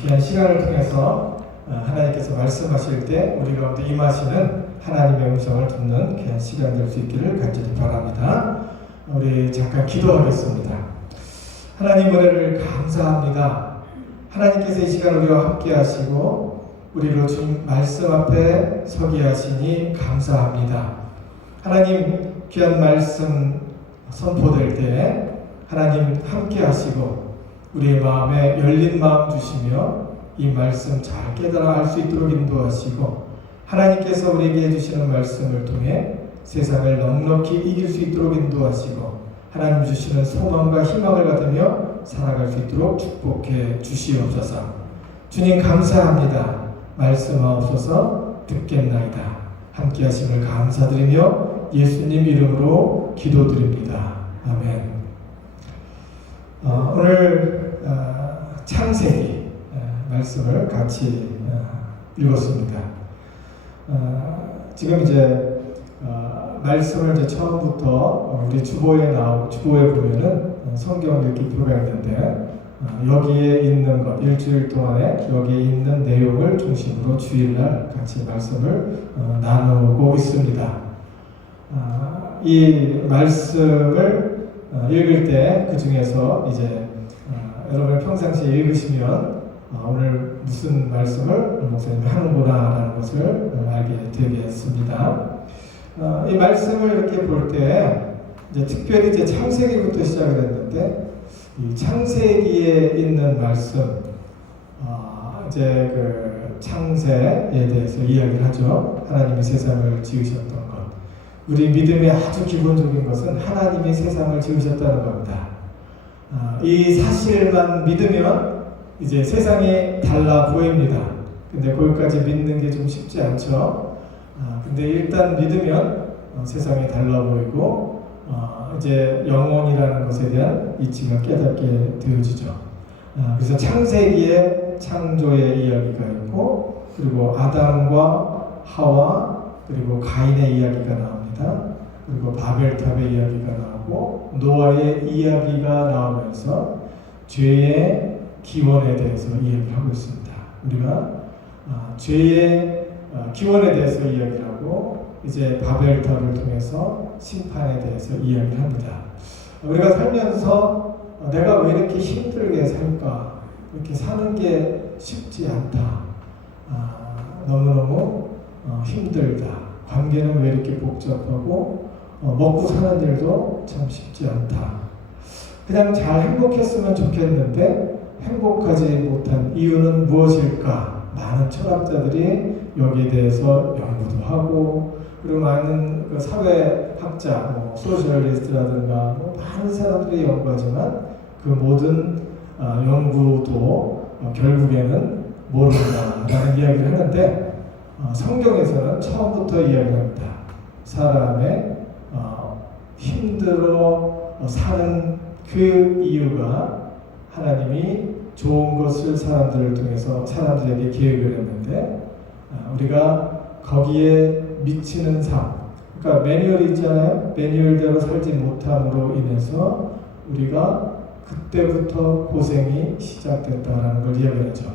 귀한 시간을 통해서 하나님께서 말씀하실 때 우리 가운데 임하시는 하나님의 음성을 듣는 귀한 시간 될 수 있기를 간절히 바랍니다. 우리 잠깐 기도하겠습니다. 하나님 은혜를 감사합니다. 하나님께서 이 시간 우리와 함께 하시고 우리로 주님 말씀 앞에 서게 하시니 감사합니다. 하나님 귀한 말씀 선포될 때 하나님 함께 하시고 우리의 마음에 열린 마음 주시며 이 말씀 잘 깨달아 알 수 있도록 인도하시고 하나님께서 우리에게 해주시는 말씀을 통해 세상을 넉넉히 이길 수 있도록 인도하시고 하나님 주시는 소망과 희망을 받으며 살아갈 수 있도록 축복해 주시옵소서. 주님 감사합니다. 말씀하옵소서. 듣겠나이다. 함께 하심을 감사드리며 예수님 이름으로 기도드립니다. 아멘. 오늘 창세기 말씀을 같이 읽었습니다. 지금 이제 말씀을 이제 처음부터 우리 주보에 보면은 성경 읽기표가 있는데 여기에 있는 것 일주일 동안에 여기에 있는 내용을 중심으로 주일날 같이 말씀을 나누고 있습니다. 이 말씀을 읽을 때 그 중에서 이제 여러분 평상시에 읽으시면 오늘 무슨 말씀을 목사님이 하는구나라는 것을 알게 되겠습니다. 이 말씀을 이렇게 볼 때 이제 특별히 이제 창세기부터 시작을 했는데 이 창세기에 있는 말씀 이제 그 창세에 대해서 이야기를 하죠. 하나님이 세상을 지으셨던 것. 우리 믿음의 아주 기본적인 것은 하나님이 세상을 지으셨다는 겁니다. 이 사실만 믿으면 이제 세상이 달라 보입니다. 근데 거기까지 믿는 게 좀 쉽지 않죠. 근데 일단 믿으면 세상이 달라 보이고 이제 영혼이라는 것에 대한 이치가 깨닫게 되어지죠. 그래서 창세기에 창조의 이야기가 있고 그리고 아담과 하와 그리고 가인의 이야기가 나옵니다. 그리고 바벨탑의 이야기가 나오고 노아의 이야기가 나오면서 죄의 기원에 대해서 이야기를 하고 있습니다. 우리가 죄의 기원에 대해서 이야기를 하고 이제 바벨탑을 통해서 심판에 대해서 이야기를 합니다. 우리가 살면서 내가 왜 이렇게 힘들게 살까? 이렇게 사는 게 쉽지 않다. 너무너무 힘들다. 관계는 왜 이렇게 복잡하고 먹고 사는 일도 참 쉽지 않다. 그냥 잘 행복했으면 좋겠는데 행복하지 못한 이유는 무엇일까? 많은 철학자들이 여기에 대해서 연구도 하고 그리고 많은 사회학자, 소셜리스트라든가 많은 사람들이 연구하지만 그 모든 연구도 결국에는 모른다라는 이야기를 하는데 성경에서는 처음부터 이야기합니다. 사람의 힘들어 사는 그 이유가 하나님이 좋은 것을 사람들을 통해서 사람들에게 계획을 했는데 우리가 거기에 미치는 삶, 그러니까 매뉴얼이 있잖아요. 매뉴얼대로 살지 못함으로 인해서 우리가 그때부터 고생이 시작됐다라는 걸 이야기하죠.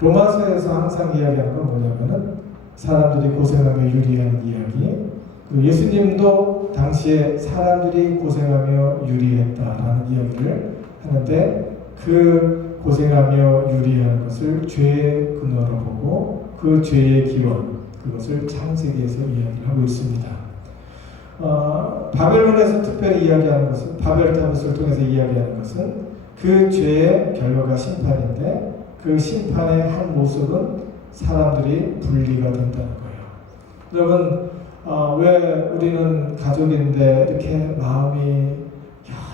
로마서에서 항상 이야기하는 건 뭐냐면은 사람들이 고생하며 유리한 이야기. 예수님도 당시에 사람들이 고생하며 유리했다라는 이야기를 하는데 그 고생하며 유리하는 것을 죄의 근원으로 보고 그 죄의 기원, 그것을 창세기에서 이야기를 하고 있습니다. 바벨론에서 특별히 이야기하는 것은 바벨탑을 통해서 이야기하는 것은 그 죄의 결과가 심판인데 그 심판의 한 모습은 사람들이 분리가 된다는 거예요. 여러분 왜 우리는 가족인데 이렇게 마음이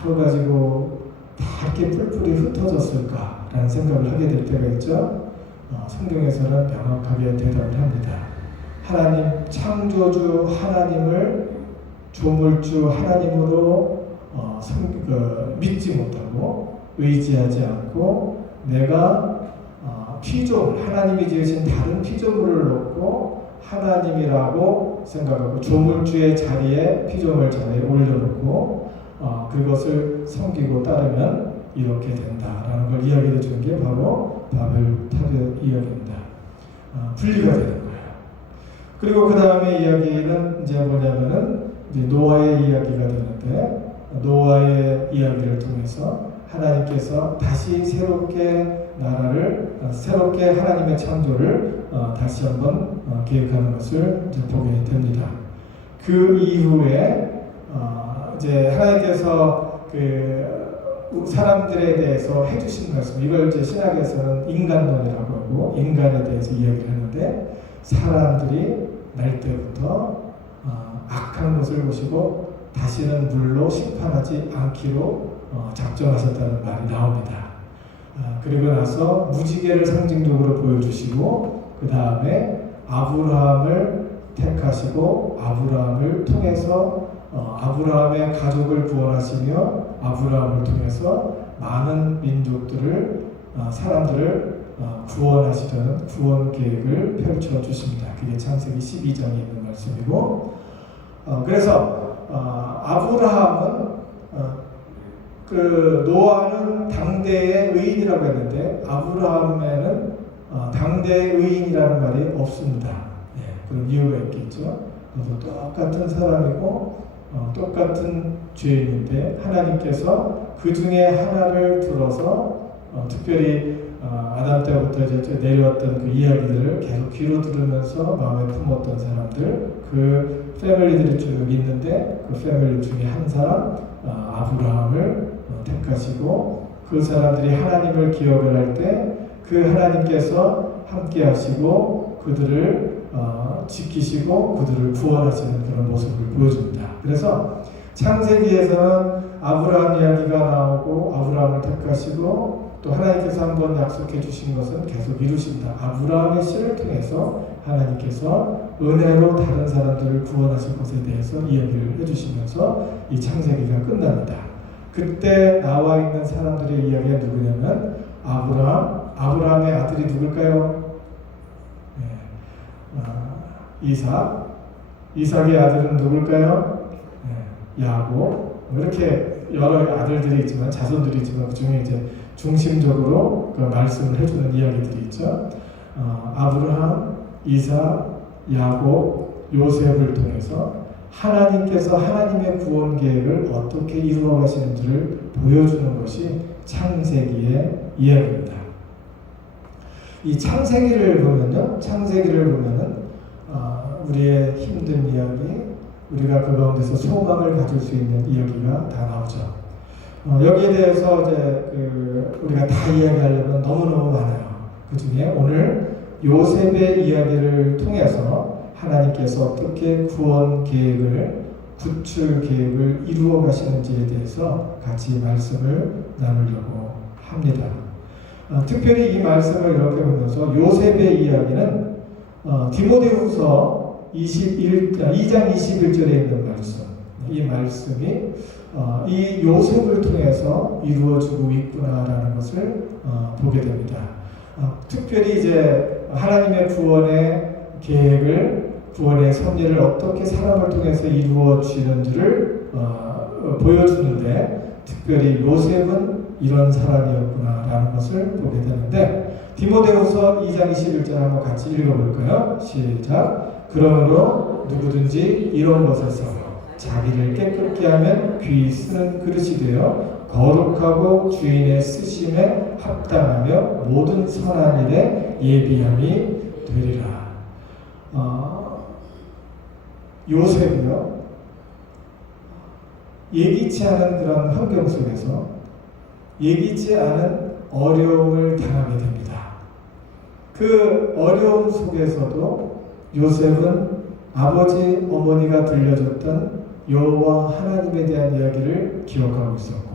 여러 가지고 다 이렇게 뿔뿔이 흩어졌을까라는 생각을 하게 될 때가 있죠. 성경에서는 명확하게 대답을 합니다. 하나님 창조주 하나님을 조물주 하나님으로 믿지 못하고 의지하지 않고 내가 피조물 하나님이 지으신 다른 피조물을 놓고 하나님이라고 생각하고 조물주의 자리에 피조물 자리에 올려놓고 그것을 섬기고 따르면 이렇게 된다라는 걸 이야기해 주는 게 바로 바벨 탑의 이야기입니다. 분리가 되는 거예요. 그리고 그 다음에 이야기는 이제 뭐냐면은 이제 노아의 이야기가 되는데, 노아의 이야기를 통해서 하나님께서 다시 새롭게 나라를, 새롭게 하나님의 창조를 다시 한번 계획하는 것을 이제 보게 됩니다. 그 이후에 이제 하나님께서 그 사람들에 대해서 해주신 말씀, 이걸 이제 신학에서는 인간론이라고 하고 인간에 대해서 이야기를 하는데, 사람들이 날 때부터 악한 것을 보시고 다시는 물로 심판하지 않기로 작정하셨다는 말이 나옵니다. 그리고 나서 무지개를 상징적으로 보여주시고, 그 다음에 아브라함을 택하시고 아브라함을 통해서 아브라함의 가족을 구원하시며 아브라함을 통해서 많은 민족들을, 사람들을 구원하시려는 구원 계획을 펼쳐주십니다. 그게 창세기 12장에 있는 말씀이고, 그래서 아브라함은 그 노아는 당대의 의인이라고 했는데 아브라함에는 당대의 의인이라는 말이 없습니다. 그런 이유가 있겠죠. 똑같은 사람이고 똑같은 죄인인데 하나님께서 그 중에 하나를 들어서 특별히 아담 때부터 이제 내려왔던 그 이야기들을 계속 귀로 들으면서 마음에 품었던 사람들, 그 패밀리들이 쭉 있는데 그 패밀리 중에 한 사람 아브라함을 택하시고, 그 사람들이 하나님을 기억을 할 때 그 하나님께서 함께 하시고 그들을 지키시고 그들을 구원하시는 그런 모습을 보여줍니다. 그래서 창세기에서는 아브라함 이야기가 나오고 아브라함을 택하시고 또 하나님께서 한번 약속해 주신 것은 계속 이루신다. 아브라함의 씨를 통해서 하나님께서 은혜로 다른 사람들을 구원하실 것에 대해서 이야기를 해주시면서 이 창세기가 끝납니다. 그때 나와 있는 사람들의 이야기가 누구냐면 아브라함의 아들이 누굴까요? 이삭의 아들은 누굴까요? 야곱. 이렇게 여러 아들들이 있지만, 자손들이 있지만 그 중에 이제 중심적으로 그 말씀을 해주는 이야기들이 있죠. 아브라함, 이삭, 야곱, 요셉을 통해서 하나님께서 하나님의 구원 계획을 어떻게 이루어 가시는지를 보여주는 것이 창세기의 이야기입니다. 이 창세기를 보면은 우리의 힘든 이야기, 우리가 그 가운데서 소망을 가질 수 있는 이야기가 다 나오죠. 여기에 대해서 이제 우리가 다 이야기하려면 너무너무 많아요. 그 중에 오늘 요셉의 이야기를 통해서 하나님께서 어떻게 구원 계획을, 구출 계획을 이루어 가시는지에 대해서 같이 말씀을 나누려고 합니다. 특별히 이 말씀을 이렇게 보면서 요셉의 이야기는 디모데후서 2장 21절에 있는 말씀, 이 말씀이 이 요셉을 통해서 이루어지고 있구나라는 것을 보게 됩니다. 특별히 이제 하나님의 구원의 계획을, 구원의 섭리를 어떻게 사람을 통해서 이루어지는지를 보여주는데, 특별히 요셉은 이런 사람이었구나라는 것을 보게 되는데, 디모데후서 2장 21절 한번 같이 읽어볼까요? 시작. 그러므로 누구든지 이런 것에서 자기를 깨끗게 하면 귀히 쓰는 그릇이 되어 거룩하고 주인의 쓰심에 합당하며 모든 선한 일에 예비함이 되리라. 요셉이요, 예기치 않은 그런 환경 속에서 예기치 않은 어려움을 당하게 됩니다. 그 어려움 속에서도 요셉은 아버지, 어머니가 들려줬던 여호와 하나님에 대한 이야기를 기억하고 있었고,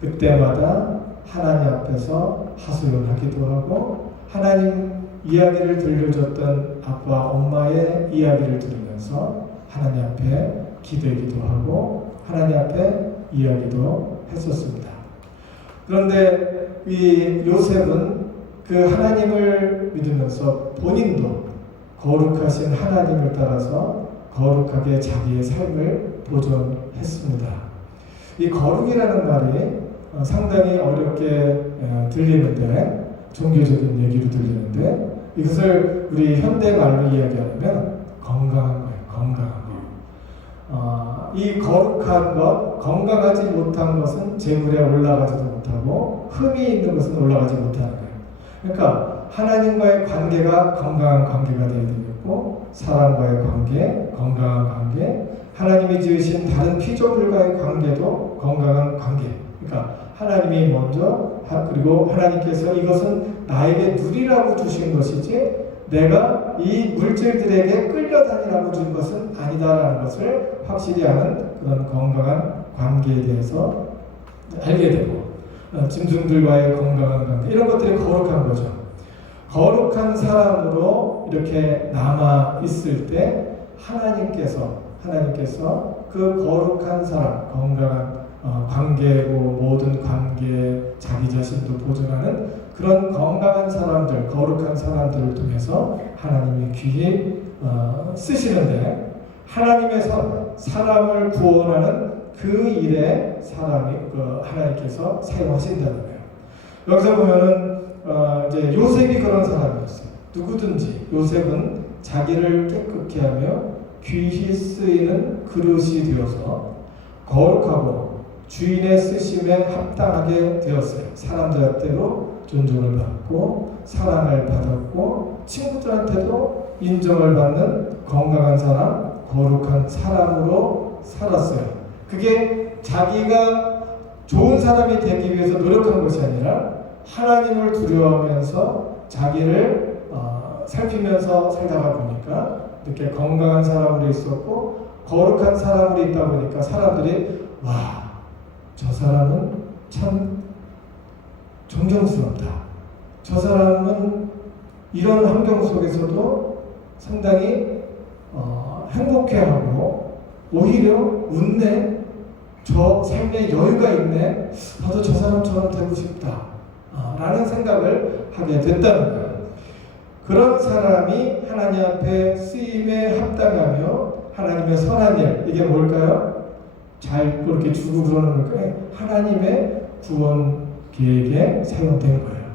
그때마다 하나님 앞에서 하소연하기도 하고, 하나님 이야기를 들려줬던 아빠, 엄마의 이야기를 들으면서 하나님 앞에 기대기도 하고 하나님 앞에 이야기도 했었습니다. 그런데 이 요셉은 그 하나님을 믿으면서 본인도 거룩하신 하나님을 따라서 거룩하게 자기의 삶을 보존했습니다. 이 거룩이라는 말이 상당히 어렵게 들리는데, 종교적인 얘기로 들리는데 이것을 우리 현대 말로 이야기하면 건강한 거예요. 건강한 거. 이 거룩한 것, 건강하지 못한 것은 재물에 올라가지도 못하고 흠이 있는 것은 올라가지 못하는 거예요. 그러니까 하나님과의 관계가 건강한 관계가 되어야 되겠고 사람과의 관계, 건강한 관계, 하나님이 지으신 다른 피조물과의 관계도 건강한 관계. 그러니까 하나님이 먼저 그리고 하나님께서 이것은 나에게 누리라고 주신 것이지 내가 이 물질들에게 끌려다니라고 준 것은 아니다라는 것을 확실히 아는 그런 건강한 관계에 대해서 알게 되고 짐승들과의 건강한 관계 이런 것들이 거룩한 거죠. 거룩한 사람으로 이렇게 남아 있을 때 하나님께서 그 거룩한 사람, 건강한 관계고 모든 관계, 자기 자신도 보존하는 그런 건강한 사람들, 거룩한 사람들을 통해서 하나님이 귀히 쓰시는데 하나님의 사람을 구원하는 그 일에 하나님께서 사용하신다는 거예요. 여기서 보면은 이제 요셉이 그런 사람이었어요. 누구든지 요셉은 자기를 깨끗게 하며 귀히 쓰이는 그릇이 되어서 거룩하고 주인의 쓰심에 합당하게 되었어요. 사람들한테도 존중을 받고 사랑을 받았고 친구들한테도 인정을 받는 건강한 사람, 거룩한 사람으로 살았어요. 그게 자기가 좋은 사람이 되기 위해서 노력한 것이 아니라 하나님을 두려워하면서 자기를 살피면서 살다가 보니까 이렇게 건강한 사람으로 있었고 거룩한 사람으로 있다 보니까 사람들이 와, 저 사람은 참 존경스럽다. 저 사람은 이런 환경 속에서도 상당히 행복해하고 오히려 웃네. 저 삶에 여유가 있네. 나도 저 사람처럼 되고 싶다. 라는 생각을 하게 됐다는 거예요. 그런 사람이 하나님 앞에 쓰임에 합당하며 하나님의 선한 일, 이게 뭘까요? 잘 그렇게 주고 그러는 걸까요? 하나님의 구원 계획에 사용된 거예요.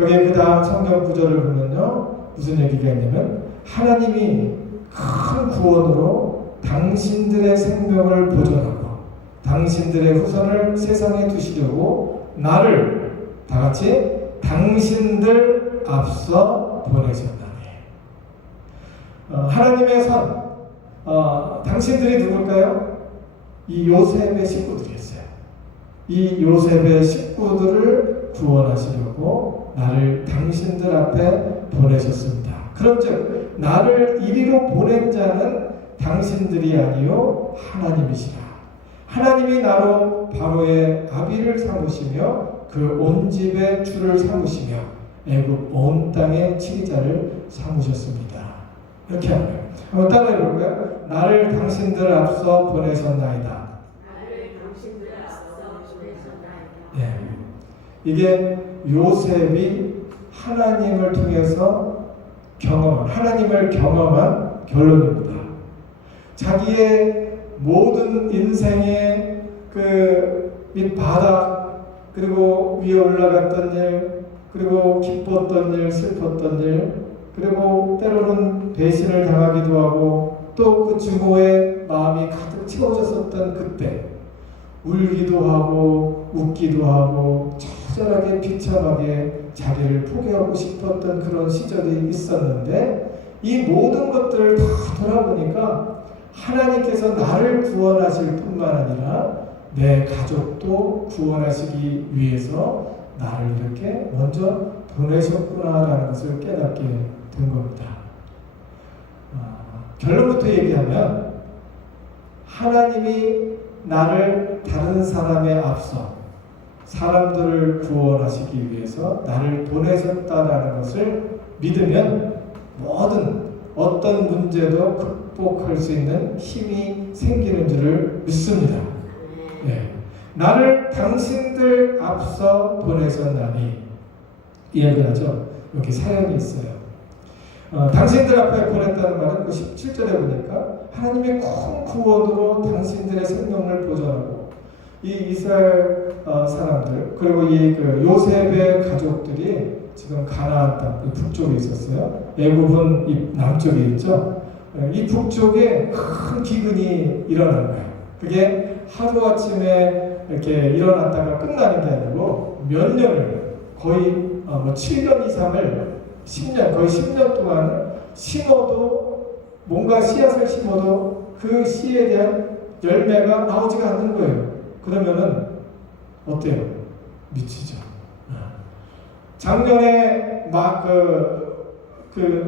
여기 그 다음 성경 구절을 보면요, 무슨 얘기가 있냐면 하나님이 큰 구원으로 당신들의 생명을 보존하고 당신들의 후손을 세상에 두시려고 나를 다 같이 당신들 앞서 보내셨다니. 하나님의 선, 당신들이 누굴까요? 이 요셉의 식구들이었어요. 이 요셉의 식구들을 구원하시려고 나를 당신들 앞에 보내셨습니다. 그런즉 나를 이리로 보낸 자는 당신들이 아니요 하나님이시라. 하나님이 나로 바로의 아비를 삼으시며 그 온 집의 주를 삼으시며 애굽 온 땅의 치리자를 삼으셨습니다. 이렇게 하네요. 한번 따라해 볼까요? 나를 당신들 앞서 보내셨나이다. 나를 당신들 앞서 보내셨나이다. 예. 이게 요셉이 하나님을 통해서 하나님을 경험한 결론입니다. 자기의 모든 인생의 이 바닥, 그리고 위에 올라갔던 일, 그리고 기뻤던 일, 슬펐던 일, 그리고 때로는 배신을 당하기도 하고 또 그 증오에 마음이 가득 채워졌었던 그때 울기도 하고 웃기도 하고 처절하게 비참하게 자기를 포기하고 싶었던 그런 시절이 있었는데 이 모든 것들을 다 돌아보니까 하나님께서 나를 구원하실 뿐만 아니라 내 가족도 구원하시기 위해서 나를 이렇게 먼저 보내셨구나라는 것을 깨닫게 된 겁니다. 결론부터 얘기하면 하나님이 나를 다른 사람에 앞서 사람들을 구원하시기 위해서 나를 보내셨다라는 것을 믿으면 어떤 문제도 극복할 수 있는 힘이 생기는 줄을 믿습니다. 네. 나를 당신들 앞서 보내셨나니 이야기하죠. 여기 사연이 있어요. 당신들 앞에 보냈다는 말은 그 17절에 보니까 하나님의 큰 구원으로 당신들의 생명을 보존하고 이 이스라엘 사람들 그리고 이 요셉의 가족들이 지금 가나안 땅, 이 북쪽에 있었어요. 애굽은 이 남쪽에 있죠. 이 북쪽에 큰 기근이 일어난 거예요. 그게 하루아침에 이렇게 일어났다가 끝나는 게 아니고 몇 년을 거의 7년 이상을 10년, 거의 10년 동안 심어도 뭔가 씨앗을 심어도 그 씨에 대한 열매가 나오지가 않는 거예요. 그러면은 어때요? 미치죠. 작년에 막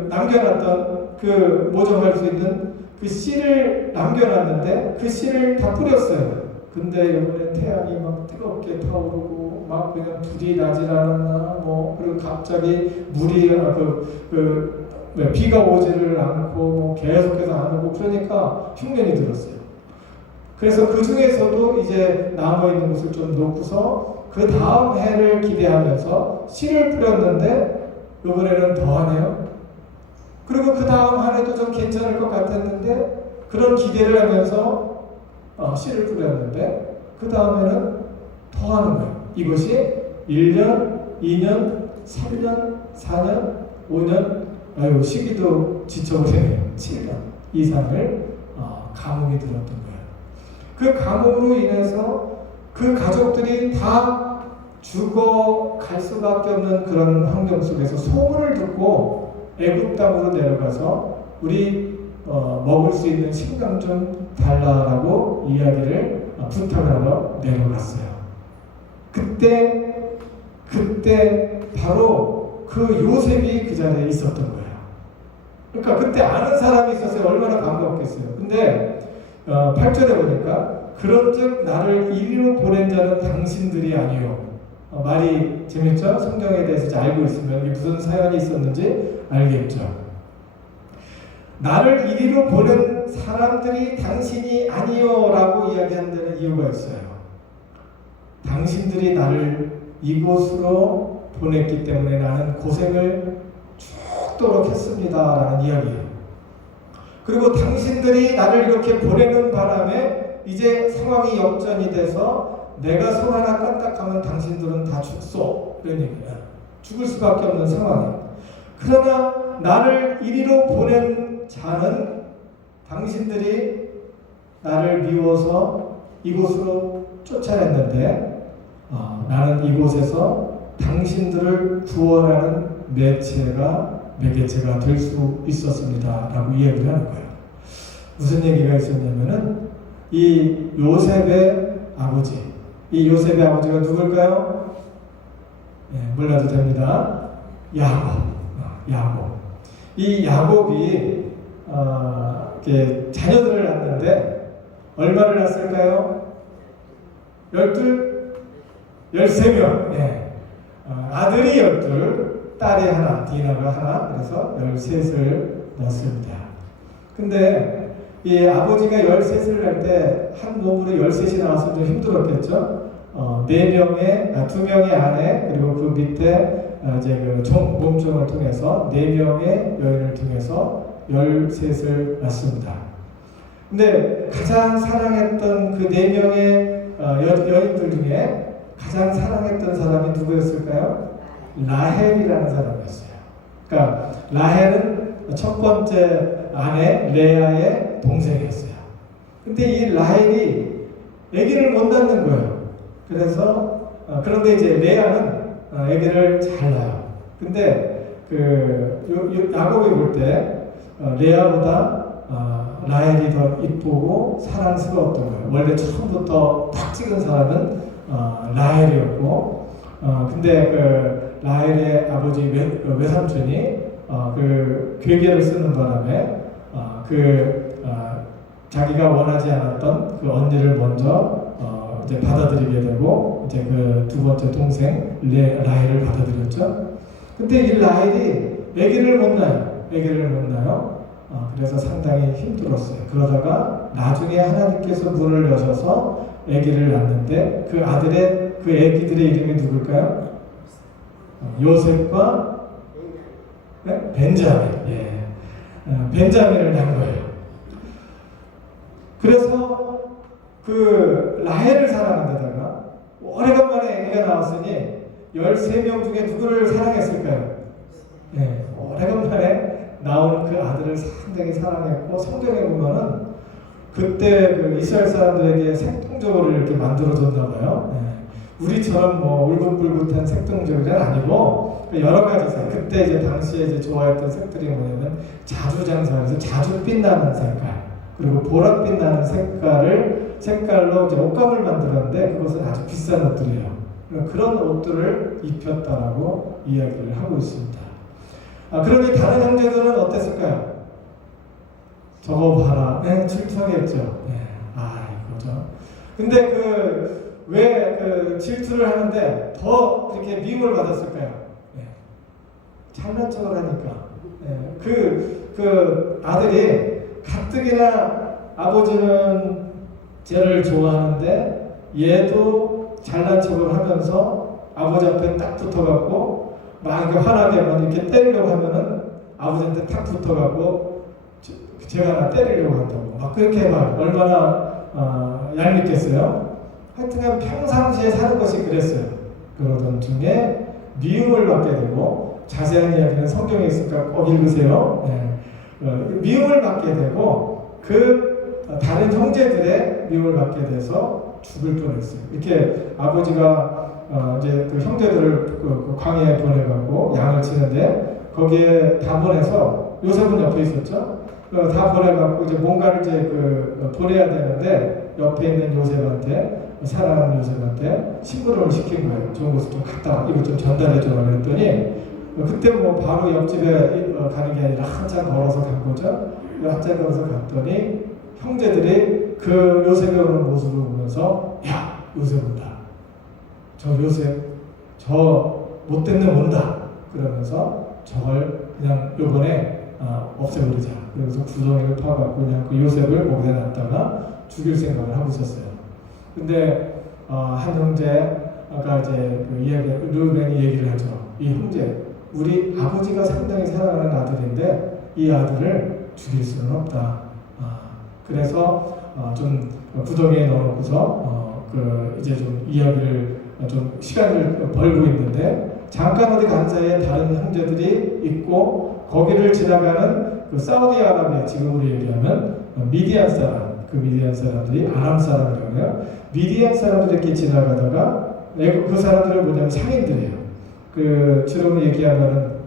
남겨놨던 그 모종할 수 있는 그 씨를 남겨놨는데 그 씨를 다 뿌렸어요. 근데 이번에 태양이 막 뜨겁게 타오르고 막 그냥 불이 나질 않았나 그리고 갑자기 물이 비가 오지를 않고 계속해서 안 오고 그러니까 흉년이 들었어요. 그래서 그 중에서도 이제 남아있는 것을 좀 놓고서 그 다음 해를 기대하면서 씨를 뿌렸는데 이번에는 더하네요. 그리고 그 다음 한 해도 좀 괜찮을 것 같았는데 그런 기대를 하면서 씨를 뿌렸는데 그 다음에는 더하는 거예요. 이것이 1년, 2년, 3년, 4년, 5년 시기도 지쳐버리네요. 7년 이상을 가뭄이 들었던 거예요. 그 가뭄으로 인해서 그 가족들이 다 죽어갈 수밖에 없는 그런 환경 속에서 소문을 듣고 애굽 땅으로 내려가서 우리 먹을 수 있는 식량 좀 달라라고 이야기를 부탁을 하러 내려갔어요. 그때 바로 그 요셉이 그 자리에 있었던 거예요. 그러니까 그때 아는 사람이 있었어요. 얼마나 반가웠겠어요. 근데 8절에 보니까 그런즉 나를 이리로 보낸 자는 당신들이 아니요. 말이 재밌죠? 성경에 대해서 이제 알고 있으면 이게 무슨 사연이 있었는지 알겠죠. 나를 이리로 보낸 사람들이 당신이 아니요라고 이야기한다는 이유가 있어요. 당신들이 나를 이곳으로 보냈기 때문에 나는 고생을 죽도록 했습니다라는 이야기예요. 그리고 당신들이 나를 이렇게 보내는 바람에 이제 상황이 역전이 돼서 내가 손 하나 까딱하면 당신들은 다 죽소 이런 얘기야. 죽을 수밖에 없는 상황이야. 그러나 나를 이리로 보낸 자는 당신들이 나를 미워서 이곳으로 쫓아냈는데 나는 이곳에서 당신들을 구원하는 매개체가 될 수 있었습니다 라고 이야기를 하는 거예요. 무슨 얘기가 있었냐면은 이 요셉의 아버지, 이 요셉의 아버지가 누굴까요? 몰라도 됩니다. 야곱. 이 야곱이 이렇게 자녀들을 낳는데 얼마를 낳았을까요? 13명. 아들이 12, 딸이 하나, 디나가 하나, 그래서 13을 낳았습니다. 근데 이 아버지가 13을 날 때 한 몸으로 13이 나왔으면 좀 힘들었겠죠? 2명의 아내, 그리고 그 밑에 이제 그 몸종을 통해서 4명의 여인을 통해서 13을 낳습니다. 근데 가장 사랑했던 그 4명의 여인들 중에 가장 사랑했던 사람이 누구였을까요? 라헬이라는 사람이었어요. 그러니까 라헬은 첫 번째 아내 레아의 동생이었어요. 근데 이 라헬이 아기를 못 낳는 거예요. 그래서 그런데 이제 레아는 아기를 잘 낳아요. 근데 야곱이 볼 때 레아보다 라헬이 더 이쁘고 사랑스러웠던 거예요. 원래 처음부터 딱 찍은 사람은 라헬이었고, 근데 그 라헬의 아버지 외삼촌이 그 괴계를 쓰는 바람에 자기가 원하지 않았던 그 언니를 먼저 이제 받아들이게 되고 이제 그 두 번째 동생 라헬을 받아들였죠. 근데 이 라헬이 아기를 못 낳아요. 그래서 상당히 힘들었어요. 그러다가 나중에 하나님께서 문을 여셔서 아기를 낳는데 그 아기들의 이름이 누굴까요? 요셉과 벤자민. 벤자민을 낳은 거예요. 그래서 그 라헬을 사랑한 데다가 오래간만에 아기가 나왔으니 13명 중에 누구를 사랑했을까요? 네, 오래간만에 나온 그 아들을 상당히 사랑했고, 성경에 보면은 그때 그 이스라엘 사람들에게 생동적으로 이렇게 만들어줬나 봐요. 네. 우리처럼 뭐 울긋불긋한 색동적은 아니고 여러 가지 색. 그때 이제 당시에 이제 좋아했던 색들이 뭐냐면 자주장사에서 자주빛 나는 색깔, 그리고 보랏빛 나는 색깔로 이제 옷감을 만들었는데 그것은 아주 비싼 옷들이에요. 그런 옷들을 입혔다라고 이야기를 하고 있습니다. 그러니 다른 형제들은 어땠을까요? 저거 봐라. 네, 질투하겠죠. 네. 이거죠. 근데 왜 질투를 하는데 더 이렇게 미움을 받았을까요? 네. 잘난 척을 하니까. 네. 그 아들이 가뜩이나 아버지는 쟤를 좋아하는데 얘도 잘난 척을 하면서 아버지 앞에 딱 붙어갖고 막 이렇게 화나게 막 이렇게 때리려고 하면은 아버지한테 탁 붙어갖고 제가 나 때리려고 한다고 막 그렇게 막 얼마나 얄밉겠어요. 하여튼간 평상시에 사는 것이 그랬어요. 그러던 중에 미움을 받게 되고, 자세한 이야기는 성경에 있으니까 꼭 읽으세요. 네. 미움을 받게 되고 다른 형제들의 미움을 받게 돼서 죽을 뻔했어요. 이렇게 아버지가 이제 그 형제들을 그 광야에 보내갖고 양을 치는데 거기에 다 보내서 요셉은 옆에 있었죠. 다 보내갖고 이제 뭔가를 이제 보내야 되는데 옆에 있는 요셉한테, 사랑하는 요셉한테 심부름을 시킨 거예요. 좋은 곳을 좀 갔다 와, 이거 좀 전달해줘라 그랬더니 그때 뭐 바로 옆집에 가는 게 아니라 한참 걸어서 간 거죠. 한참 걸어서 갔더니 형제들이 그 요셉이 오는 모습을 보면서 야, 요셉 온다. 저 요셉, 저 못된 놈 온다. 그러면서 저걸 그냥 요번에 없애버리자. 그래서 구덩이를 파갖고 그냥 그 요셉을 목에 놨다가 죽일 생각을 하고 있었어요. 근데 한 형제, 아까 이제 르벤이 얘기를 하죠. 이 형제, 우리 아버지가 상당히 사랑하는 아들인데 이 아들을 죽일 수는 없다. 그래서 좀 구덩이에 넣어놓고서 이제 좀 이야기를 좀 시간을 벌고 있는데 잠깐 어디 간 사이에 다른 형제들이 있고 거기를 지나가는 그 사우디아라비아, 지금으로 얘기하면 미디안 사람, 그 미디안 사람들이 아람 사람이라고 해요. 미디안 사람들이 이렇게 지나가다가 그 사람들은 뭐냐면 상인들이에요. 지금으로 얘기하면은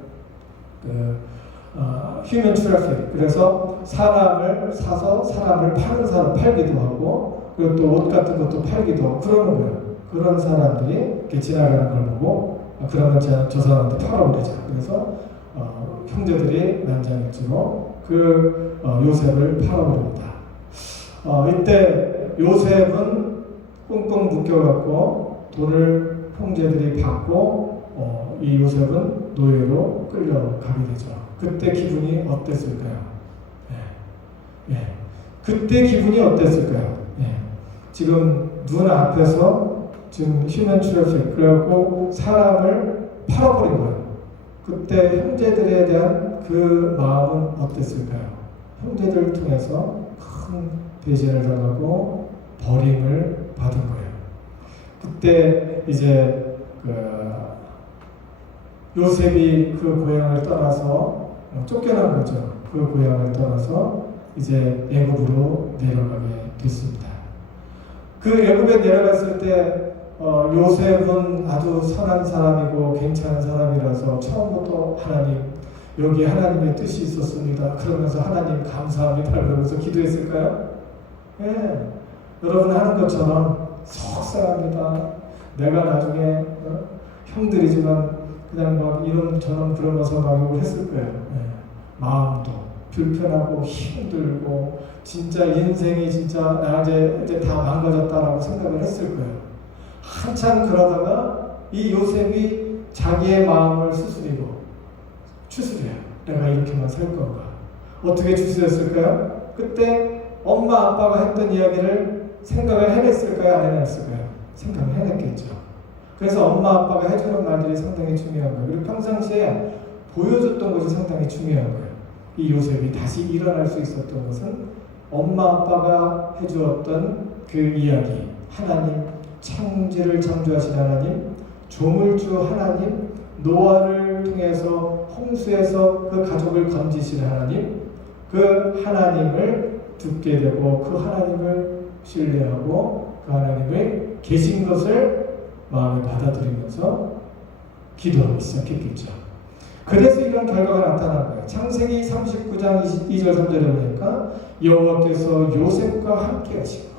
휴먼 트래픽, 그래서 사람을 사서 사람을 파는 사람 팔기도 하고, 그리고 또 옷 같은 것도 팔기도 하고 그러는 거예요. 그런 사람들이 이렇게 지나가는 걸 보고 그러면 저 사람한테 팔아버리자. 그래서 형제들이 난장일치로 요셉을 팔아버립니다. 이때 요셉은 꽁꽁 묶여갖고 돈을 형제들이 받고 이 요셉은 노예로 끌려가게 되죠. 그때 기분이 어땠을까요? 네. 네. 그때 기분이 어땠을까요? 네. 지금 눈 앞에서 지금 휴먼 트래픽, 그래갖고 사람을 팔아버린 거예요. 그때 형제들에 대한 그 마음은 어땠을까요? 형제들을 통해서 큰 배신을 당하고 버림을 받은 거예요. 그때 이제 요셉이 그 고향을 떠나서 쫓겨난 거죠. 그 고향을 떠나서 이제 애굽으로 내려가게 됐습니다. 그 애굽에 내려갔을 때 요셉은 아주 선한 사람이고 괜찮은 사람이라서 처음부터 하나님, 여기 하나님의 뜻이 있었습니다. 그러면서 하나님 감사합니다 그러면서 기도했을까요? 네. 여러분 하는 것처럼 속상합니다. 내가 나중에 형들이지만 그냥 막 이런 저런 그러면서 막 욕을 했을 거예요. 네. 마음도 불편하고 힘들고 진짜 인생이 진짜 나 이제 다 망가졌다라고 생각을 했을 거예요. 한참 그러다가 이 요셉이 자기의 마음을 추스려요. 내가 이렇게만 살 건가? 어떻게 추스렸을까요? 그때 엄마 아빠가 했던 이야기를 생각을 해냈을까요? 안 해냈을까요? 생각을 해냈겠죠. 그래서 엄마 아빠가 해주는 말들이 상당히 중요한 거예요. 그리고 평상시에 보여줬던 것이 상당히 중요한 거예요. 이 요셉이 다시 일어날 수 있었던 것은 엄마 아빠가 해주었던 그 이야기, 하나님, 창조를 창조하신 하나님, 조물주 하나님, 노아를 통해서 홍수에서 그 가족을 건지신 하나님, 그 하나님을 듣게 되고 그 하나님을 신뢰하고 그 하나님의 계신 것을 마음에 받아들이면서 기도하기 시작했겠죠. 그래서 이런 결과가 나타난 거예요. 창세기 39장 2절 3절에 보니까 여호와께서 요셉과 함께 하시고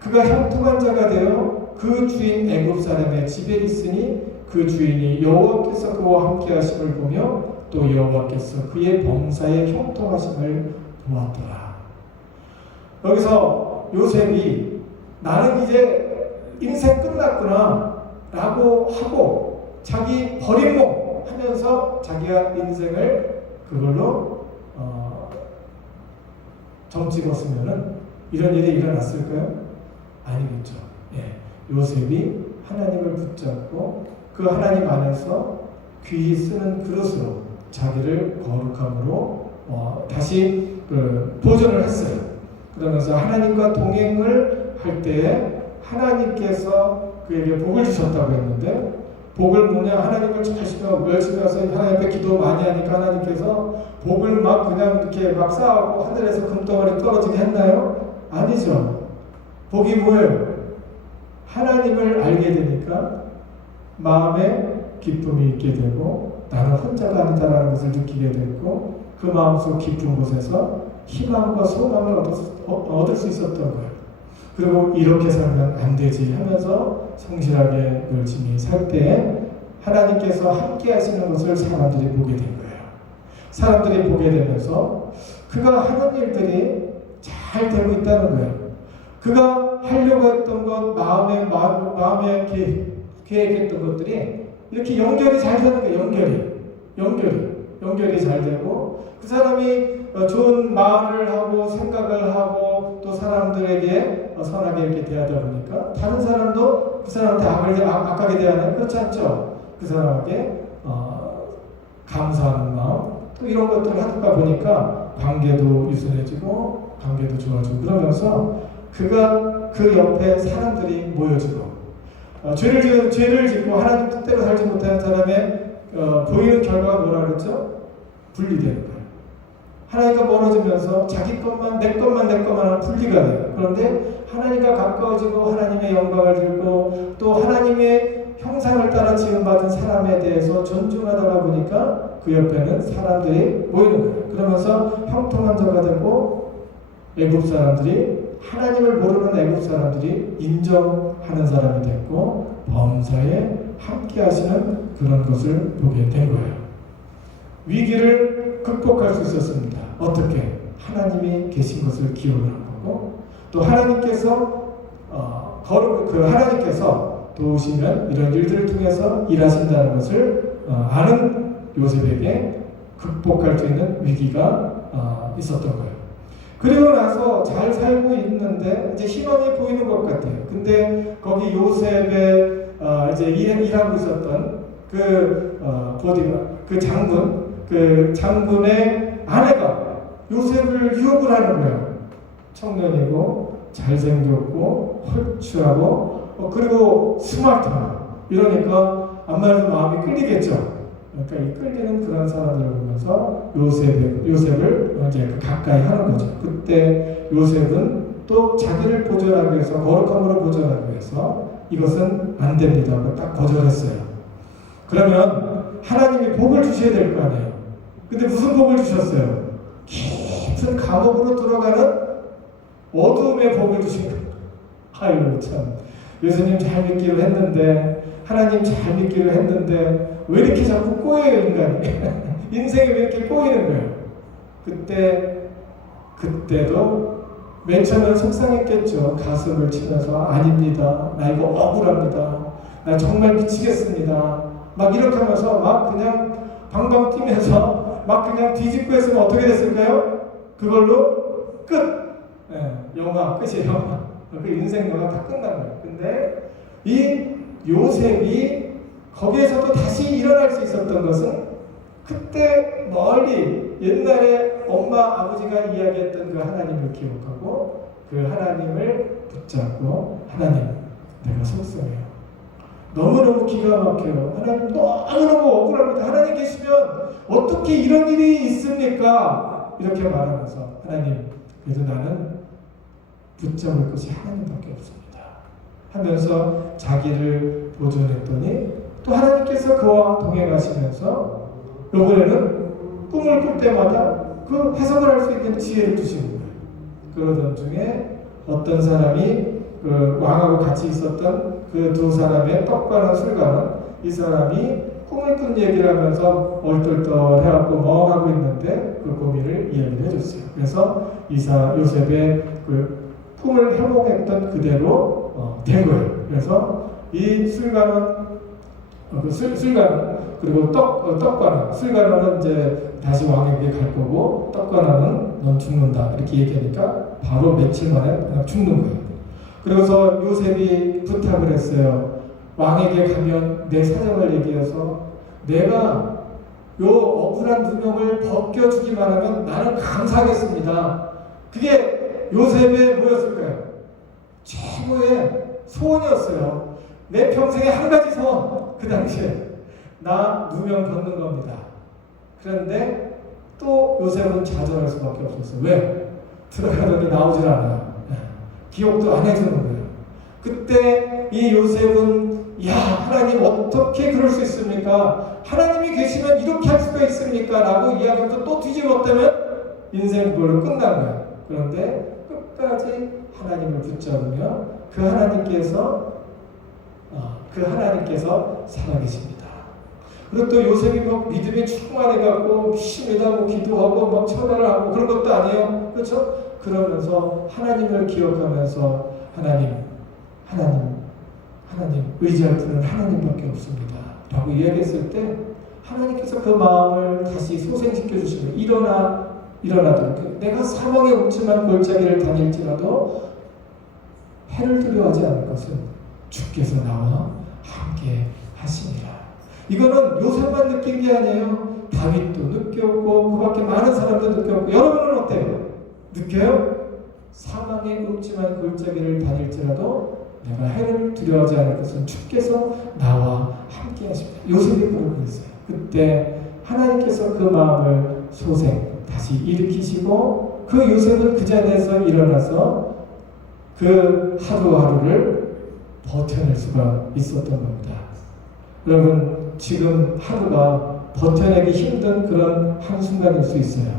그가 형통한 자가 되어 그 주인 애굽 사람의 집에 있으니 그 주인이 여호와께서 그와 함께 하심을 보며 또 여호와께서 그의 범사에 형통하심을 보았더라. 여기서 요셉이 나는 이제 인생 끝났구나 라고 하고 자기 버린 몸 하면서 자기가 인생을 그걸로 점찍었으면은 이런 일이 일어났을까요? 아니겠죠. 예. 요셉이 하나님을 붙잡고 그 하나님 안에서 귀히 쓰는 그릇으로 자기를 거룩함으로 다시 보존을 했어요. 그러면서 하나님과 동행을 할 때에 하나님께서 그에게 복을 주셨다고 했는데 복을 뭐냐? 하나님을 열심히 해서 하나님 앞에 기도 많이 하니까 하나님께서 복을 막 그냥 이렇게 막 쌓아갖고 하늘에서 금덩어리 떨어지게 했나요? 아니죠. 복이 뭐예요? 하나님을 알게 되니까 마음에 기쁨이 있게 되고 나는 혼자가 아니다라는 것을 느끼게 됐고 그 마음속 깊은 곳에서 희망과 소망을 얻을 수 있었던 거예요. 그리고 이렇게 살면 안 되지 하면서 성실하게 열심히 살 때에 하나님께서 함께 하시는 것을 사람들이 보게 된 거예요. 사람들이 보게 되면서 그가 하는 일들이 잘 되고 있다는 거예요. 그가 하려고 했던 것, 마음에 계획했던 것들이 이렇게 연결이 잘 되는 거예요. 연결이 잘 되고 그 사람이 좋은 말을 하고 생각을 하고 또 사람들에게 선하게 이렇게 대하다 보니까 다른 사람도 그 사람한테 악하게 대하나요? 그렇지 않죠. 그 사람에게 감사하는 마음 또 이런 것들을 하다 보니까 관계도 유순해지고 관계도 좋아지고 그러면서 그가 그 옆에 사람들이 모여지고 죄를 짓고 하나님 뜻대로 살지 못하는 사람의 보이는 결과가 뭐라 그랬죠? 분리되는 거예요. 하나님과 멀어지면서 자기 것만 내 것만 하는 분리가 돼요. 그런데 하나님과 가까워지고 하나님의 영광을 들고 또 하나님의 형상을 따라 지음받은 사람에 대해서 존중하다가 보니까 그 옆에는 사람들이 모이는 거예요. 그러면서 형통한 자가 되고 애굽 사람들이 하나님을 모르는 애굽 사람들이 인정하는 사람이 됐고 범사에 함께 하시는 그런 것을 보게 된 거예요. 위기를 극복할 수 있었습니다. 어떻게? 하나님이 계신 것을 기억하는 거고 또 하나님께서 하나님께서 도우시면 이런 일들을 통해서 일하신다는 것을 아는 요셉에게 극복할 수 있는 위기가 있었던 거예요. 그리고 나서 잘 살고 있는데 이제 희망이 보이는 것 같아요. 근데 거기 요셉의 이제 일하고 있었던 그 장군의 아내가 요셉을 유혹을 하는 거예요. 청년이고 잘생겼고 헐추하고 그리고 스마트하고 이러니까 아무래도 마음이 끌리겠죠. 그러니까 이 끌리는 그런 사람들을 보면서 요셉을 이제 가까이 하는 거죠. 그때 요셉은 또 자기를 보존하기 위해서 거룩함으로 보존하기 위해서 이것은 안 됩니다. 딱 거절했어요. 그러면 하나님이 복을 주셔야 될 거 아니에요. 근데 무슨 복을 주셨어요? 깊은 감옥으로 들어가는 어두움의 복을 주신 거예요. 아유 참 예수님 잘 믿기로 했는데 하나님 잘 믿기로 했는데 왜 이렇게 자꾸 꼬여요 인간이. 인생이 왜 이렇게 꼬이는 거예요. 그때도 맨 처음엔 속상했겠죠. 가슴을 치면서 아닙니다. 나 이거 억울합니다. 나 정말 미치겠습니다. 막 이렇게 하면서 막 그냥 방방 뛰면서 막 그냥 뒤집고 했으면 어떻게 됐을까요? 그걸로 끝! 영화 끝이에요. 영화. 그 인생 영화 다 끝난 거예요. 근데 이 요셉이 거기에서도 다시 일어날 수 있었던 것은 그때 멀리 옛날에 엄마 아버지가 이야기했던 그 하나님을 기억하고 그 하나님을 붙잡고 하나님 내가 속상해요. 너무너무 기가 막혀요. 하나님 너무너무 억울합니다. 하나님 계시면 어떻게 이런 일이 있습니까? 이렇게 말하면서 하나님, 그래도 나는 붙잡을 것이 하나님밖에 없습니다 하면서 자기를 보존했더니 또 하나님께서 그와 동행하시면서 이번에는 꿈을 꿀 때마다 그 해석을 할 수 있는 지혜를 주시는 거예요. 그러던 중에 어떤 사람이 그 왕하고 같이 있었던 그 두 사람의 떡과는 술과는 이 사람이 꿈을 꾼 얘기를 하면서 얼떨떨해갖고 멍하고 있는데 그 고민을 이야기를 해줬어요. 그래서 요셉의 그 꿈을 해몽했던 그대로 된 거예요. 그래서 이 술과는 그리고 떡과는 술과는 이제 다시 왕에게 갈 거고 떡과는 넌 죽는다 이렇게 얘기하니까 바로 며칠 만에 그냥 죽는 거예요. 그래서 요셉이 부탁을 했어요. 왕에게 가면 내 사정을 얘기해서 내가 요 억울한 누명을 벗겨주기만 하면 나는 감사하겠습니다. 그게 요셉의 뭐였을까요? 최고의 소원이었어요. 내 평생에 한 가지 소원, 그 당시에 나 누명 벗는 겁니다. 그런데 또 요셉은 좌절할 수밖에 없었어요. 왜? 들어가더니 나오질 않아요. 기억도 안 해주는 거예요. 그때 이 요셉은 야, 하나님 어떻게 그럴 수 있습니까? 하나님이 계시면 이렇게 할 수가 있습니까? 라고 이야기부터 또 뒤집었다면 인생 그걸로 끝난 거예요. 그런데 끝까지 하나님을 붙잡으며 그 하나님께서 살아계십니다. 그리고 또 요셉이 뭐 믿음이 충만해갖고 믿습니다, 뭐 기도하고 막 철회를 하고 그런 것도 아니에요. 그렇죠? 그러면서 하나님을 기억하면서 하나님 의지할 분은 하나님밖에 없습니다 라고 이야기했을 때 하나님께서 그 마음을 다시 소생시켜 주시면 일어나도록 내가 사망의 음침한 골짜기를 다닐지라도 해를 두려워하지 않을 것은 주께서 나와 함께 하시니라. 이거는 요셉만 느낀 게 아니에요. 다윗도 느꼈고 그 밖에 많은 사람도 느꼈고 여러분은 어때요? 느껴요? 사망의 음침한 골짜기를 다닐지라도 내가 해를 두려워하지 않을 것은 주께서 나와 함께 하십니다. 요셉이 그러고 있어요. 그때 하나님께서 그 마음을 다시 일으키시고 그 요셉은 그 자리에서 일어나서 그 하루하루를 버텨낼 수가 있었던 겁니다. 여러분, 지금 하루가 버텨내기 힘든 그런 한순간일 수 있어요.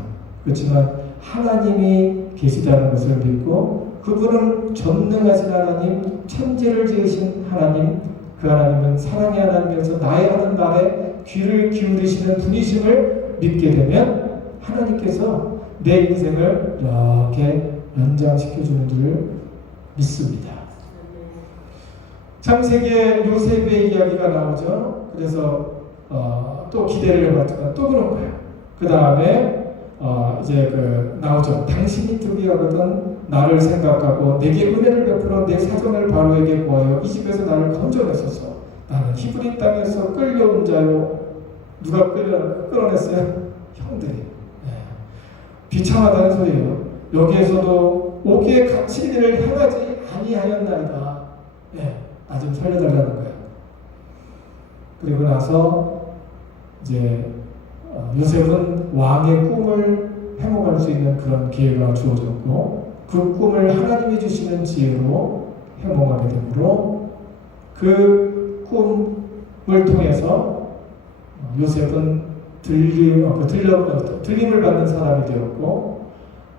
그렇지만 하나님이 계시다는 것을 믿고 그분은 전능하신 하나님, 천지를 지으신 하나님, 그 하나님은 사랑의 하나님이어서 나의 하는 말에 귀를 기울이시는 분이심을 믿게 되면 하나님께서 내 인생을 이렇게 연장시켜주는 줄 믿습니다. 창세기에 요셉의 이야기가 나오죠. 그래서 또 기대를 해봤지만 또 그런 거예요. 그 다음에 이제 나오죠. 당신이 득이하거든 나를 생각하고 내게 은혜를 베풀어 내 사정을 바로에게 구하여 이 집에서 나를 건져내소서. 나는 히브리 땅에서 끌려온 자요. 누가 끌어냈어요? 형들이. 비참하다는 소리예요. 여기에서도 오기에 갇힌 일을 행하지 아니하였나이다. 나 좀 살려달라는 거예요. 그리고 나서 이제 요셉은 왕의 꿈을 해몽할 수 있는 그런 기회가 주어졌고 그 꿈을 하나님이 주시는 지혜로 해몽하게 되므로 그 꿈을 통해서 요셉은 들림을 받는 사람이 되었고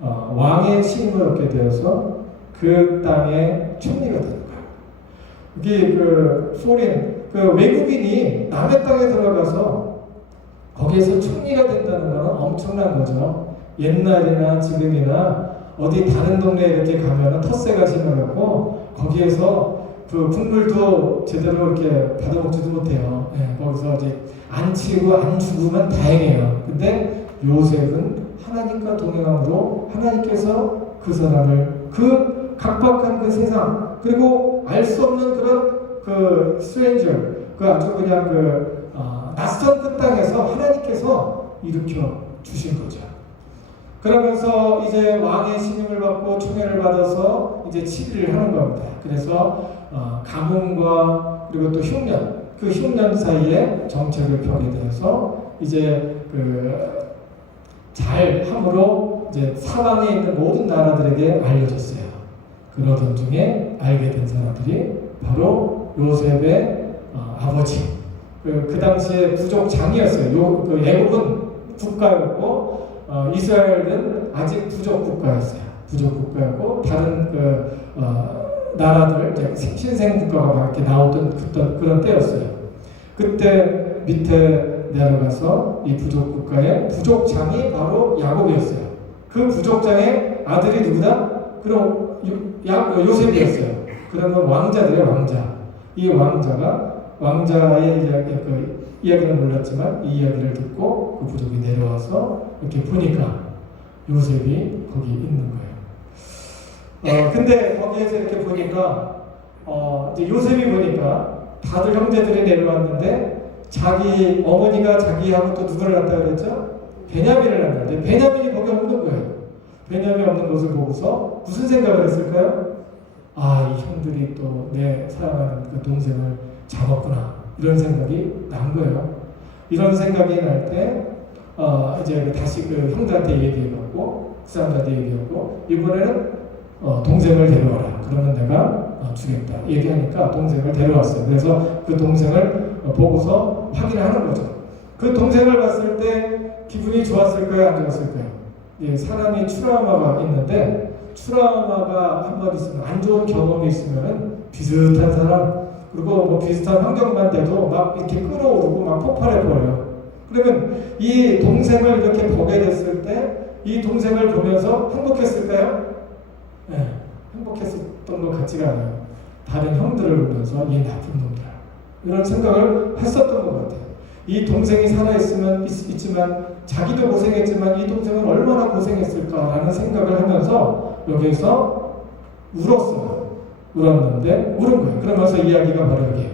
왕의 신임을 얻게 되어서 그 땅의 총리가 되는 거예요. 이게 외국인이 남의 땅에 들어가서 거기에서 총리가 된다는 건 엄청난 거죠. 옛날이나 지금이나 어디 다른 동네에 이렇게 가면은 텃세가 심어갖고 거기에서 그 국물도 제대로 이렇게 받아먹지도 못해요. 거기서 아직 안 치고 안 죽으면 다행이에요. 근데 요셉은 하나님과 동행함으로 하나님께서 그 사람을 그 각박한 그 세상 그리고 알 수 없는 그런 스트레인저 아주 그냥 낯선 그 땅에서 하나님께서 일으켜 주신 거죠. 그러면서 이제 왕의 신임을 받고 총애를 받아서 이제 치리를 하는 겁니다. 그래서 가문과 그리고 또 흉년, 그 흉년 사이에 정책을 펴게 되어서 이제 잘 함으로 이제 사방에 있는 모든 나라들에게 알려졌어요. 그러던 중에 알게 된 사람들이 바로 요셉의 아버지. 그 당시에 부족장이었어요. 애굽은 국가였고 이스라엘은 아직 부족 국가였어요. 부족 국가였고 다른 나라들 신생 국가가 막 이렇게 나오던 그런 때였어요. 그때 밑에 내려가서 이 부족 국가의 부족장이 바로 야곱이었어요. 그 부족장의 아들이 누구다? 그럼 요셉이었어요. 그러면 왕자들의 왕자. 이 왕자의 이야기는 몰랐지만 이 이야기를 듣고 그 부족이 내려와서 이렇게 보니까 요셉이 거기 있는 거예요. 근데 거기에서 이렇게 보니까 이제 요셉이 보니까 다들 형제들이 내려왔는데 자기 어머니가 자기하고 또 누구를 낳았다 그랬죠? 베냐민을 낳았는데 베냐민이 거기 없는 거예요. 베냐민 없는 것을 보고서 무슨 생각을 했을까요? 이 형들이 또 내 사랑하는 그 동생을 잡았구나. 이런 생각이 난 거예요. 이런 생각이 날 때 이제 다시 그 형들한테 얘기해갖고 그 사람들한테 얘기하고 이번에는 동생을 데려와라. 그러면 내가 주겠다. 얘기하니까 동생을 데려왔어요. 그래서 그 동생을 보고서 확인하는 거죠. 그 동생을 봤을 때 기분이 좋았을까요? 안 좋았을까요? 예, 사람이 트라우마가 있는데 트라우마가 한 번 있으면 안 좋은 경험이 있으면 비슷한 사람 그리고 뭐 비슷한 환경만 돼도 막 이렇게 끌어오르고 막 폭발해 버려요. 그러면 이 동생을 이렇게 보게 됐을 때 이 동생을 보면서 행복했을까요? 네, 행복했었던 것 같지가 않아요. 다른 형들을 보면서 이 나쁜 놈들 이런 생각을 했었던 것 같아요. 이 동생이 살아있으면 있지만 자기도 고생했지만 이 동생은 얼마나 고생했을까라는 생각을 하면서 여기서 울었는데 울은 거예요. 그러면서 이야기가 바로 여기에요.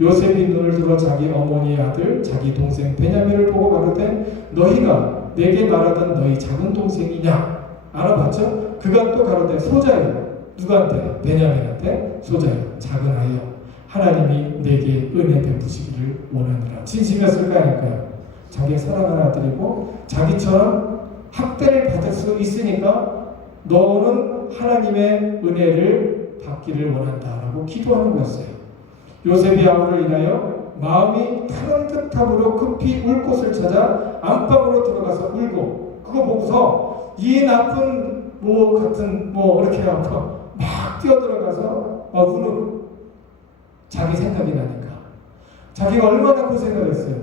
요셉이 눈을 들어 자기 어머니의 아들 자기 동생 베냐민을 보고 가로되 너희가 내게 말하던 너희 작은 동생이냐 알아봤죠? 그가 또 가로되 소자예요. 누구한테? 베냐민한테 소자예요. 작은 아이요. 하나님이 내게 은혜 베푸시기를 원하느라. 진심이었을까요? 아닐까요? 자기 사랑하는 아들이고 자기처럼 학대를 받을 수 있으니까 너는 하나님의 은혜를 받기를 원한다라고 기도하는 거였어요. 요셉이 아우를 인하여 마음이 타는 듯함으로 급히 울 곳을 찾아 안방으로 들어가서 울고 그거 보고서 이 나쁜 같은 이렇게 하고 막 뛰어들어가서 우는 자기 생각이 나니까 자기가 얼마나 고생을 했어요.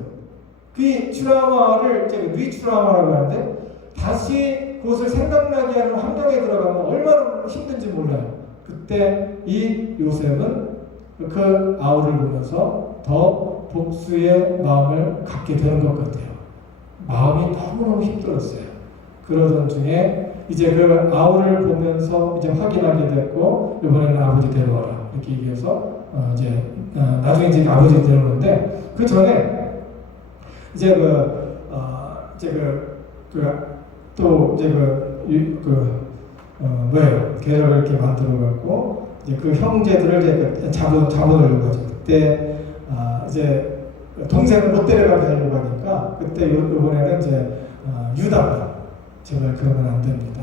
그 트라우마를 리트라우마라고 하는데 다시 그것을 생각나게 하는 환경에 들어가면 얼마나 힘든지 몰라요. 그때 이 요셉은 그 아우를 보면서 더 복수의 마음을 갖게 되는 것 같아요. 마음이 너무너무 힘들었어요. 그러던 중에 이제 그 아우를 보면서 이제 확인하게 됐고 이번에는 아버지 데려와라 이렇게 얘기해서 나중에 이제 아버지 데려오는데 그 전에 이제 계략을 이렇게 만들어 갖고 이제 그 형제들을 이제 잡아놓으려고 하죠. 그때 이제 동생을 못 데려가게 하려고 하니까 그때 이번에는 이제 유다가 제발 그러면 안 됩니다.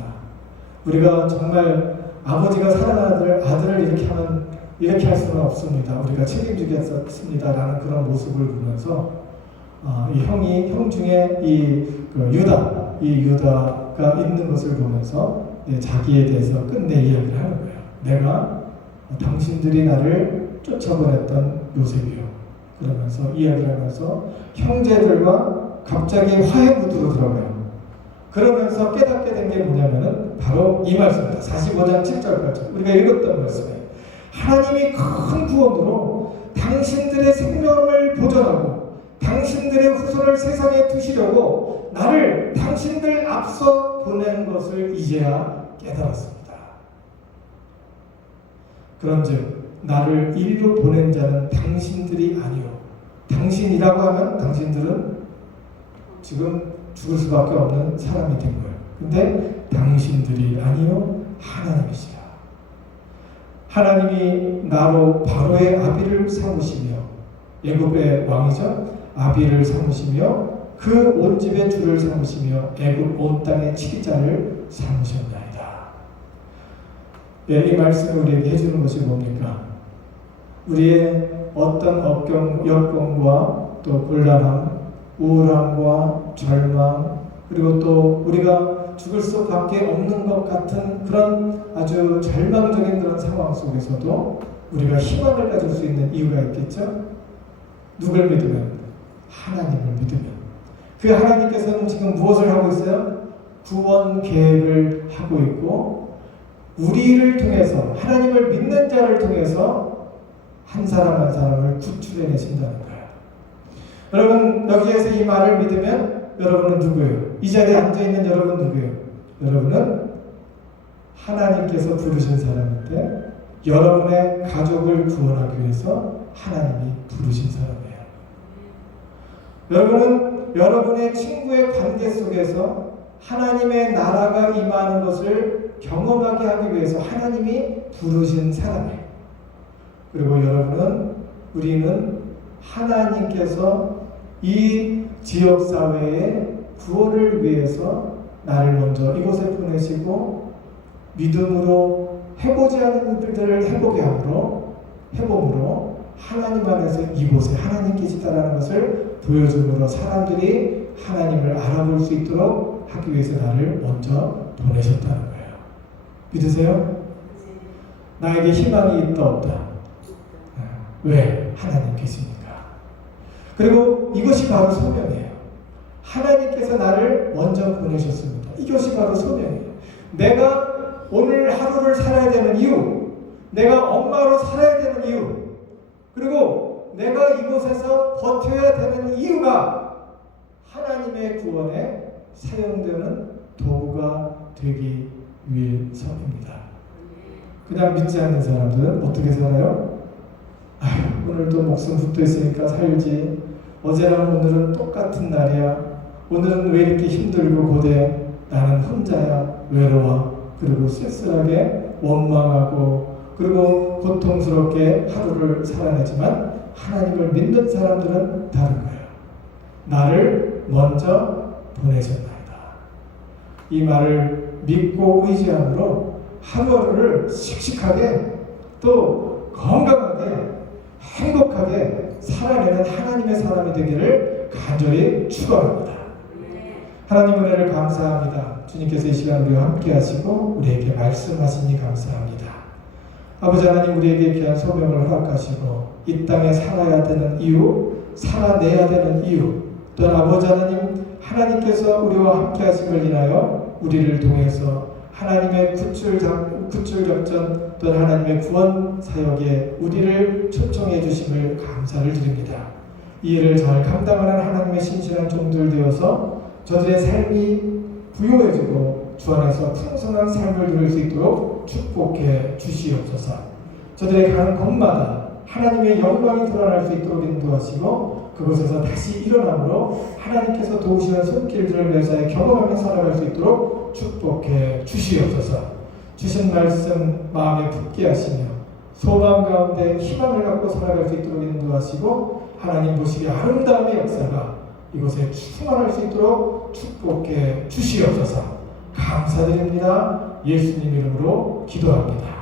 우리가 정말 아버지가 사랑하는 아들을 이렇게 하면 이렇게 할 수는 없습니다. 우리가 책임지겠습니다라는 그런 모습을 보면서 이 형 중에 유다가 있는 것을 보면서 자기에 대해서 끝내 이야기를 하는 거예요. 내가 당신들이 나를 쫓아보냈던 요셉이요. 그러면서 이야기를 하면서 형제들과 갑자기 화해 무드로 들어가요. 그러면서 깨닫게 된 게 뭐냐면은 바로 이 말씀입니다. 45장 7절까지 우리가 읽었던 말씀이에요. 하나님이 큰 구원으로 당신들의 생명을 보존하고 당신들의 후손을 세상에 두시려고 나를 당신들 앞서 보낸 것을 이제야 깨달았습니다. 그런즉 나를 이리로 보낸 자는 당신들이 아니요. 당신이라고 하면 당신들은 지금 죽을 수밖에 없는 사람이 된 거예요. 근데 당신들이 아니요 하나님이시라. 하나님이 나로 바로의 아비를 삼으시며, 애굽의 왕이죠. 아비를 삼으시며 그 온 집의 주를 삼으시며 애굽 온 땅의 치기자를 삼으셨나이다. 예, 이 말씀을 우리에게 해주는 것이 뭡니까? 우리의 어떤 역경과 또 곤란함, 우울함과 절망, 그리고 또 우리가 죽을 수밖에 없는 것 같은 그런 아주 절망적인 그런 상황 속에서도 우리가 희망을 가질 수 있는 이유가 있겠죠? 누굴 믿으면? 하나님을 믿으면. 그 하나님께서는 지금 무엇을 하고 있어요? 구원 계획을 하고 있고, 우리를 통해서, 하나님을 믿는 자를 통해서 한 사람 한 사람을 구출해내신다는 거예요. 여러분, 여기에서 이 말을 믿으면 여러분은 누구예요? 이 자리에 앉아있는 여러분 누구예요? 여러분은 하나님께서 부르신 사람인데, 여러분의 가족을 구원하기 위해서 하나님이 부르신 사람이에요. 여러분은 여러분의 친구의 관계 속에서 하나님의 나라가 임하는 것을 경험하게 하기 위해서 하나님이 부르신 사람이에요. 그리고 우리는 하나님께서 이 지역사회의 구원을 위해서 나를 먼저 이곳에 보내시고 믿음으로 해보지 않은 일들을 해보게 해봄으로 하나님 안에서 이곳에 하나님 계시다라는 것을 보여줌으로 사람들이 하나님을 알아볼 수 있도록 하기 위해서 나를 먼저 보내셨다는 거예요. 믿으세요? 나에게 희망이 있다 없다? 왜? 하나님 계시니까. 그리고 이것이 바로 소명이에요. 하나님께서 나를 먼저 보내셨습니다. 이것이 바로 소명이에요. 내가 오늘 하루를 살아야 되는 이유, 내가 엄마로 살아야 되는 이유, 그리고 내가 이곳에서 버텨야 되는 이유가 하나님의 구원에 사용되는 도구가 되기 위해서입니다. 그냥 믿지 않는 사람들은 어떻게 살아요? 오늘도 목숨 붙어 있으니까 살지. 어제랑 오늘은 똑같은 날이야. 오늘은 왜 이렇게 힘들고 고대? 나는 혼자야. 외로워. 그리고 쓸쓸하게 원망하고 그리고 고통스럽게 하루를 살아내지만, 하나님을 믿는 사람들은 다른 거예요. 나를 먼저 보내셨나이다. 이 말을 믿고 의지함으로 하루하루를 씩씩하게 또 건강하게 행복하게 살아내는 하나님의 사람이 되기를 간절히 축원합니다. 하나님 은혜를 감사합니다. 주님께서 이 시간 우리와 함께 하시고 우리에게 말씀하시니 감사합니다. 아버지 하나님, 우리에게 귀한 소명을 허락하시고 이 땅에 살아야 되는 이유, 살아내야 되는 이유, 또한 아버지 하나님께서 우리와 함께 하심을 인하여 우리를 통해서 하나님의 구출 작전, 또한 하나님의 구원 사역에 우리를 초청해 주심을 감사를 드립니다. 이 일을 잘 감당하는 하나님의 신실한 종들 되어서 저들의 삶이 부요해지고 주 안에서 풍성한 삶을 누릴 수 있도록 축복해 주시옵소서. 저들의 가는 곳마다 하나님의 영광이 드러날 수 있도록 인도하시고 그곳에서 다시 일어남으로 하나님께서 도우시는 손길들을 매사에 경험하며 살아갈 수 있도록 축복해 주시옵소서. 주신 말씀 마음에 붙게 하시며 소망 가운데 희망을 갖고 살아갈 수 있도록 인도하시고 하나님 보시기에 아름다움의 역사가 이곳에 충만할 수 있도록 축복해 주시옵소서. 감사드립니다. 예수님 이름으로 기도합니다.